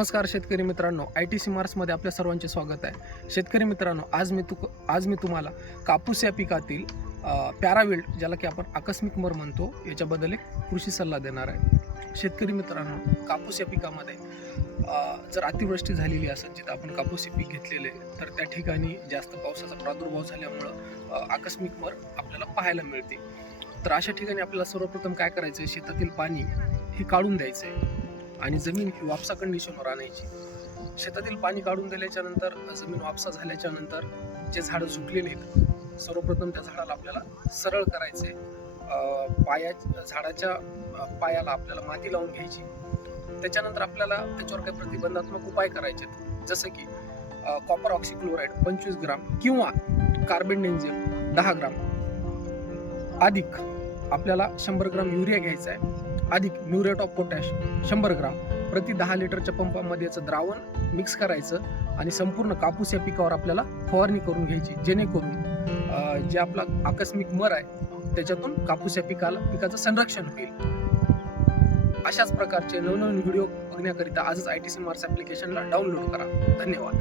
नमस्कार शेतकरी मित्रांनो, ITC मार्समध्ये आपल्या सर्वांचे स्वागत आहे. शेतकरी मित्रांनो, आज मी तुम्हाला कापूस या पिकातील पॅराविल्ट, ज्याला की आपण आकस्मिक मर म्हणतो, याच्याबद्दल एक कृषी सल्ला देणार आहे. शेतकरी मित्रांनो, कापूस या पिकामध्ये जर अतिवृष्टी झालेली असेल, जिथं आपण कापूस हे पीक घेतलेले, तर त्या ठिकाणी जास्त पावसाचा प्रादुर्भाव झाल्यामुळं आकस्मिक मर आपल्याला पाहायला मिळते. तर अशा ठिकाणी आपल्याला सर्वप्रथम काय करायचं आहे, शेतातील पाणी हे काढून द्यायचं आहे आणि जमीन ही वापसा कंडिशनवर आणायची. शेतातील पाणी काढून दिल्याच्या नंतर जमीन वापसा झाल्याच्या नंतर जे झाडं झुकलेले आहेत, सर्वप्रथम त्या झाडाला आपल्याला सरळ करायचे. झाडाच्या पायाला आपल्याला माती लावून घ्यायची. त्याच्यानंतर आपल्याला त्याच्यावर काही प्रतिबंधात्मक उपाय करायचे, जसं की कॉपर ऑक्सिक्लोराइड 25 ग्राम किंवा कार्बेंडेन्झिम 10 ग्राम अधिक आपल्याला 100 ग्राम युरिया घ्यायचा आहे, अधिक म्युरेट ऑफ पोटॅश 100 ग्राम प्रति 10 लिटरच्या पंपामध्ये याचं द्रावण मिक्स करायचं आणि संपूर्ण कापूस या पिकावर आपल्याला फवारणी करून घ्यायची, जेणेकरून जे आपला आकस्मिक मर आहे त्याच्यातून कापूस या पिकाचं संरक्षण होईल. अशाच प्रकारचे नवनवीन व्हिडिओ बघण्याकरिता आजच ITC मार्स ॲप्लिकेशनला डाउनलोड करा. धन्यवाद.